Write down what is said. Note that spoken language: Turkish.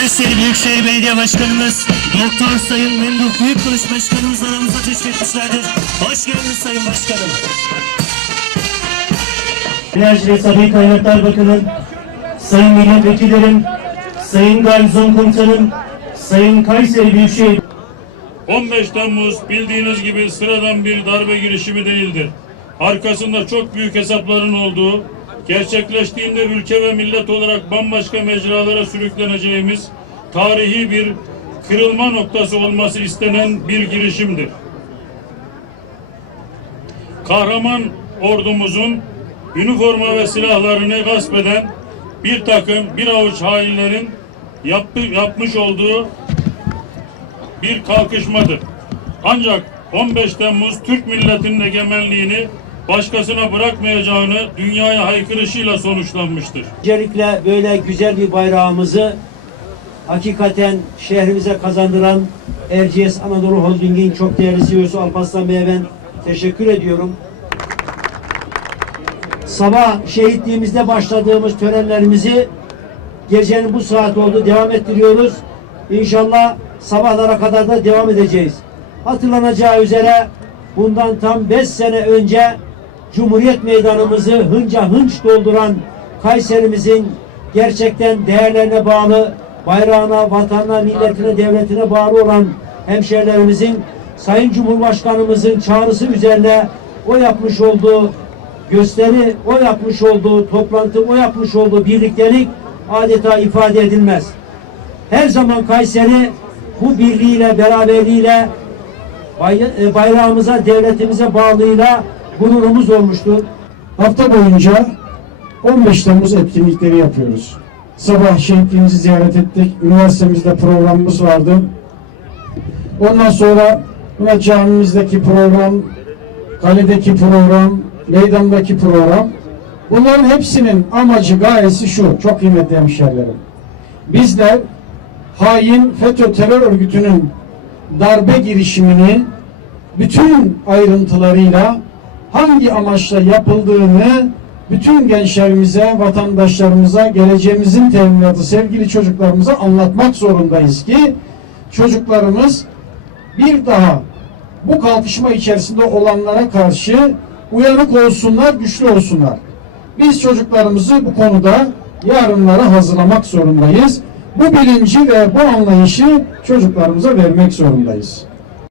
Kayseri Büyükşehir Belediye Başkanımız Doktor Sayın Memduh Büyükkılıç Başkanımız aramıza teşrif etmişlerdir. Hoş geldiniz Sayın Başkanım. Enerji ve Tabi Kaynaklar Bakanı, Sayın Milletvekillerim, Sayın Garnizon Komutanım, Sayın Kayseri Büyükşehir 15 Temmuz bildiğiniz gibi sıradan bir darbe girişimi değildir. Arkasında çok büyük hesapların olduğu, gerçekleştiğinde ülke ve millet olarak bambaşka mecralara sürükleneceğimiz tarihi bir kırılma noktası olması istenen bir girişimdir. Kahraman ordumuzun üniforma ve silahlarını gasp eden bir takım bir avuç hainlerin yaptı, yapmış olduğu bir kalkışmadır. Ancak 15 Temmuz Türk milletinin egemenliğini başkasına bırakmayacağını dünyaya haykırışıyla sonuçlanmıştır. Öncelikle böyle güzel bir bayrağımızı hakikaten şehrimize kazandıran Erciyes Anadolu Holding'in çok değerli CEO'su Alparslan Bey'e ben teşekkür ediyorum. Sabah şehitliğimizde başladığımız törenlerimizi gecenin bu saat oldu devam ettiriyoruz. İnşallah sabahlara kadar da devam edeceğiz. Hatırlanacağı üzere bundan tam 5 sene önce Cumhuriyet Meydanımızı hınca hınç dolduran Kayserimizin gerçekten değerlerine bağlı, bayrağına, vatanına, milletine, devletine bağlı olan hemşehrilerimizin Sayın Cumhurbaşkanımızın çağrısı üzerine o yapmış olduğu gösteri, o yapmış olduğu toplantı, o yapmış olduğu birliktelik adeta ifade edilmez. Her zaman Kayseri bu birliğiyle, beraberliğiyle e, bayrağımıza, devletimize bağlığıyla gururumuz olmuştur. Hafta boyunca 15 Temmuz etkinlikleri yapıyoruz. Sabah şehitliğimizi ziyaret ettik. Üniversitemizde programımız vardı. Ondan sonra yine camimizdeki program, kaledeki program, meydandaki program. Bunların hepsinin amacı, gayesi şu. Çok kıymetli hemşehrilerim. Bizler hain FETÖ terör örgütünün darbe girişimini bütün ayrıntılarıyla hangi amaçla yapıldığını bütün gençlerimize, vatandaşlarımıza, geleceğimizin teminatı sevgili çocuklarımıza anlatmak zorundayız ki çocuklarımız bir daha bu kalkışma içerisinde olanlara karşı uyanık olsunlar, güçlü olsunlar. Biz çocuklarımızı bu konuda yarınlara hazırlamak zorundayız. Bu bilinci ve bu anlayışı çocuklarımıza vermek zorundayız.